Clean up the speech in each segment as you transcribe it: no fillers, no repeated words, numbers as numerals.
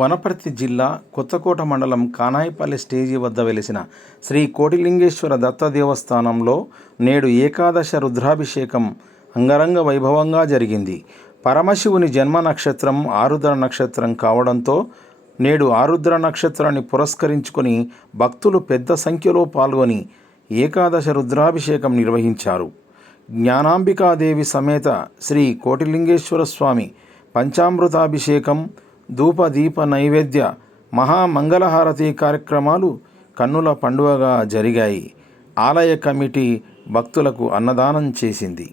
వనపర్తి జిల్లా కొత్తకోట మండలం కానాయిపల్లి స్టేజి వద్ద వెలిసిన శ్రీ కోటిలింగేశ్వర దత్త దేవస్థానంలో నేడు ఏకాదశ రుద్రాభిషేకం అంగరంగ వైభవంగా జరిగింది. పరమశివుని జన్మ నక్షత్రం ఆరుద్ర నక్షత్రం కావడంతో నేడు ఆరుద్ర నక్షత్రాన్ని పురస్కరించుకొని భక్తులు పెద్ద సంఖ్యలో పాల్గొని ఏకాదశ రుద్రాభిషేకం నిర్వహించారు. జ్ఞానాంబికాదేవి సమేత శ్రీ కోటిలింగేశ్వర స్వామి పంచామృతాభిషేకం, ధూప దీప నైవేద్య మహామంగళహారతి కార్యక్రమాలు కన్నుల పండుగగా జరిగాయి. ఆలయ కమిటీ భక్తులకు అన్నదానం చేసింది.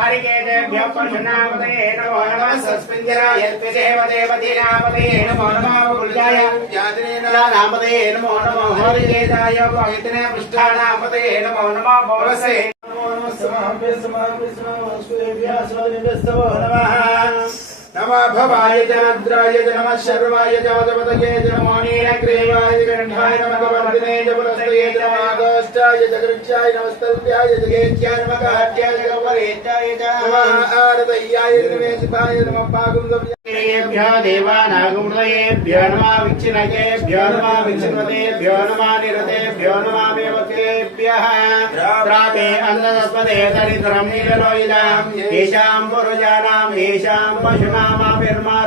हरिकेतेभ्यो परशुनामतये नमो नमः सस्मिञ्जराय देवदेवतीनामतये नमो नमः कुलजाय नामतये नमो नमः हरिकेताय पवित्रने पृष्ठानामतये नमो नमः भवसे नमो नमः समाभ्यस्तेभ्यः नमः भवाय जनाद्राय नमः शर्वाय जवदपतये नमो नीलग्रीवाय गण्ठाय नमः वर्धिने जपलस्तये नमः आगस्टाय जगृक्षाय नमस्तभ्याय जगेत्याय नमः काट्याय जगवरेत्याय नमः आरतय्याय निवेशिताय नमः पागुंदभ्यो देवानागुमृतयेभ्यो नमः विच्छिन्नकेभ्यो नमः विच्छिन्नतेभ्यो नमः निरतेभ्यो नमः मेवकेभ्यः प्राते अन्नदस्पदे दरिद्रं नीललोहितां येषां पुरुषाणां येषां पशुनां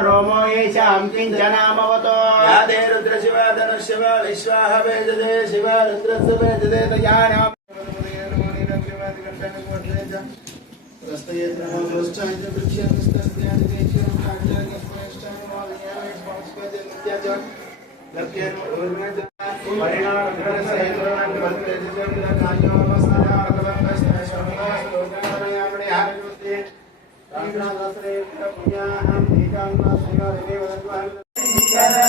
रोमो येषां किञ्चनामवतो यादे रुद्र शिवा धनुष्यवा विश्वाह वेदते शिवा रुद्रस्य वेदते तयानां I'm